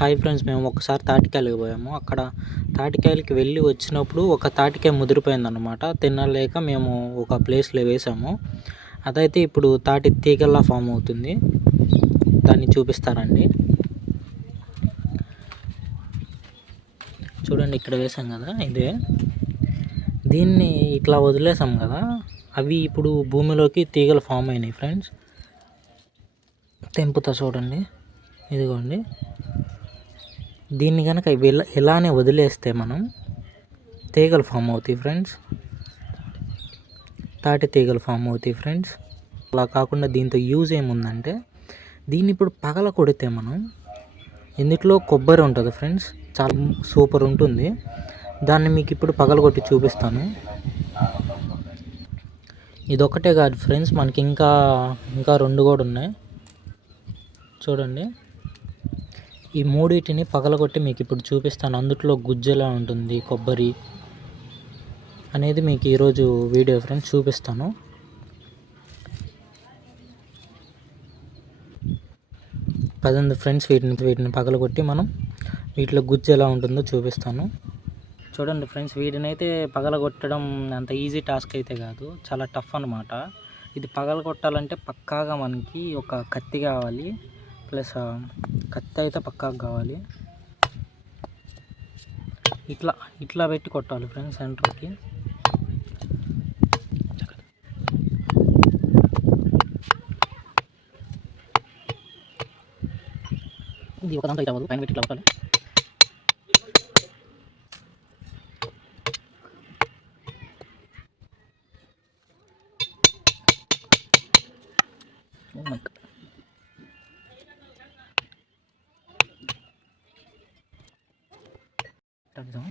Hi friends మేము ఒకసారి తాటికాయలకి పోయాము. అక్కడ తాటికాయలకి వెళ్ళి వచ్చినప్పుడు ఒక తాటికాయ ముదిరిపోయిందనమాట తినలేక మేము ఒక ప్లేస్లో వేసాము. అదైతే ఇప్పుడు తాటి తీగల్లా ఫామ్ అవుతుంది. దాన్ని చూపిస్తారండి. చూడండి ఇక్కడ వేసాం కదా ఇదే. దీన్ని ఇట్లా వదిలేసాం కదా. అవి ఇప్పుడు భూమిలోకి తీగలు ఫామ్ అయినాయి ఫ్రెండ్స్. తెంపుతా చూడండి. ఇదిగోండి. దీన్ని కనుక ఇలానే వదిలేస్తే మనం తీగలు ఫామ్ అవుతాయి ఫ్రెండ్స్. తాటి తీగలు ఫామ్ అవుతాయి ఫ్రెండ్స్. అలా కాకుండా దీంతో యూజ్ ఏముందంటే దీన్ని ఇప్పుడు పగల కొడితే మనం ఇందులో కొబ్బరి ఉంటుంది ఫ్రెండ్స్. చాలా సూపర్ ఉంటుంది. దాన్ని మీకు ఇప్పుడు పగలగొట్టి చూపిస్తాను. ఇదొక్కటే కాదు ఫ్రెండ్స్ మనకి ఇంకా ఇంకా రెండు కూడా ఉన్నాయి. చూడండి. ఈ మూడింటిని పగలగొట్టి మీకు ఇప్పుడు చూపిస్తాను. అందుట్లో గుజ్జు ఎలా ఉంటుంది కొబ్బరి అనేది మీకు ఈరోజు వీడియో ఫ్రెండ్స్ చూపిస్తాను. పదండి ఫ్రెండ్స్ వీటిని వీటిని పగలగొట్టి మనం వీటిలో గుజ్జు ఎలా ఉంటుందో చూపిస్తాను. చూడండి ఫ్రెండ్స్ వీటిని అయితే పగలగొట్టడం అంత ఈజీ టాస్క్ అయితే కాదు చాలా టఫ్ అనమాట ఇది పగలగొట్టాలంటే పక్కాగా మనకి ఒక కత్తి కావాలి. ప్లస్ కత్తి అయితే పక్కాగా కావాలి. ఇట్లా ఇట్లా పెట్టి కొట్టాలి ఫ్రెండ్స్ సెంటర్కి. ఇది ఒక దాంట్లో ఇట్లా పైన పెట్టి ఇట్లా కొట్టాలి చేద్దామా?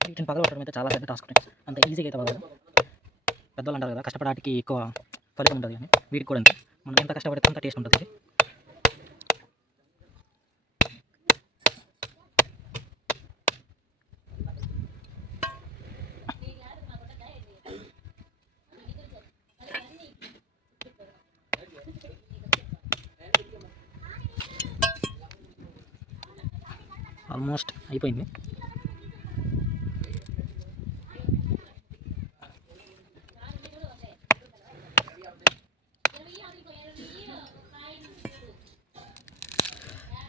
వీటిని పగలగొట్టడం అయితే చాలా పెద్ద టాస్క్ అంత ఈజీగా అయితే పగలదు పెద్దవాళ్ళు అంటారు కదా కష్టపడాటికి ఎక్కువ ఫలితం ఉంటుంది కానీ వీటికి కూడా అంతే. మనం ఎంత కష్టపడితే అంత టేస్ట్ ఉంటుంది ఆల్మోస్ట్ అయిపోయింది.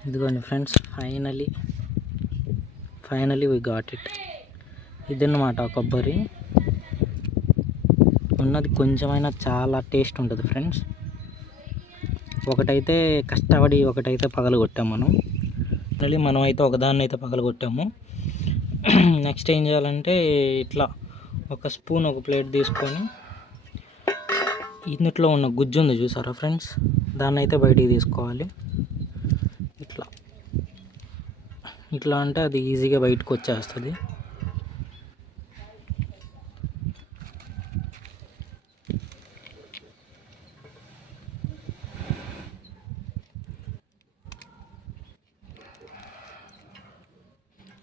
ఇదిగోండి friends finally finally we got it ఇదన్నమాట కొబ్బరి. ఉన్నది కొంచెమైనా చాలా టేస్ట్ ఉంటుంది ఫ్రెండ్స్. ఒకటైతే కష్టపడి ఒకటైతే పగలగొట్టాం మనం. మళ్ళీ మనం అయితే ఒకదాన్ని అయితే పగలగొట్టాము. నెక్స్ట్ ఏం చేయాలంటే ఇట్లా ఒక స్పూన్ ఒక ప్లేట్ తీసుకొని ఇందుట్లో ఉన్న గుజ్జు ఉంది చూసారా ఫ్రెండ్స్? దాన్ని అయితే బయటికి తీసుకోవాలి. ఇట్లా. ఇట్లా అంటే అది ఈజీగా బయటకు వచ్చేస్తుంది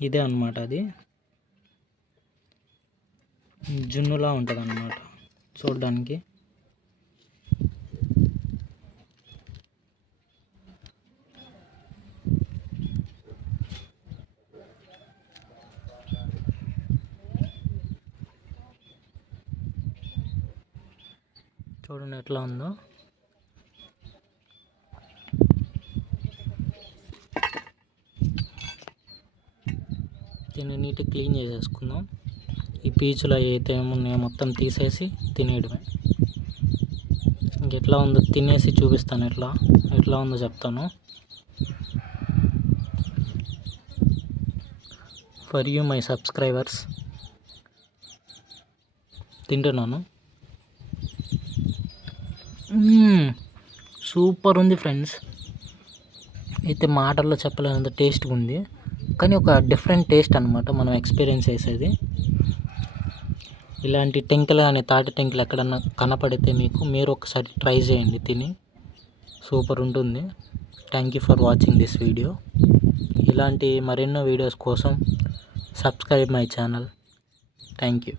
ఇదే అనమాట అది. జున్నులా ఉంటుంది అన్నమాట చూడడానికి. చూడండి ఎట్లా ఉందో. దీన్ని నీట్గా క్లీన్ చేసేసుకుందాం. ఈ పీచులు అయితే ఏమున్నాయో మొత్తం తీసేసి తినేయడమే. ఇంకెట్లా ఉందో తినేసి చూపిస్తాను ఎట్లా ఎట్లా ఉందో చెప్తాను. ఫర్ యూ మై సబ్స్క్రైబర్స్ తింటున్నాను. సూపర్ ఉంది ఫ్రెండ్స్. అయితే మాటల్లో చెప్పలేనంత టేస్ట్గా ఉంది. కానీ ఒక డిఫరెంట్ టేస్ట్ అనమాట మనం ఎక్స్పీరియన్స్ చేసేది. ఇలాంటి టెంకలు కానీ తాటి టెంకలు ఎక్కడన్నా కనపడితే మీకు మీరు ఒకసారి ట్రై చేయండి తిని సూపర్ ఉంటుంది. Thank you for watching this video ఇలాంటి మరెన్నో వీడియోస్ కోసం subscribe my channel thank you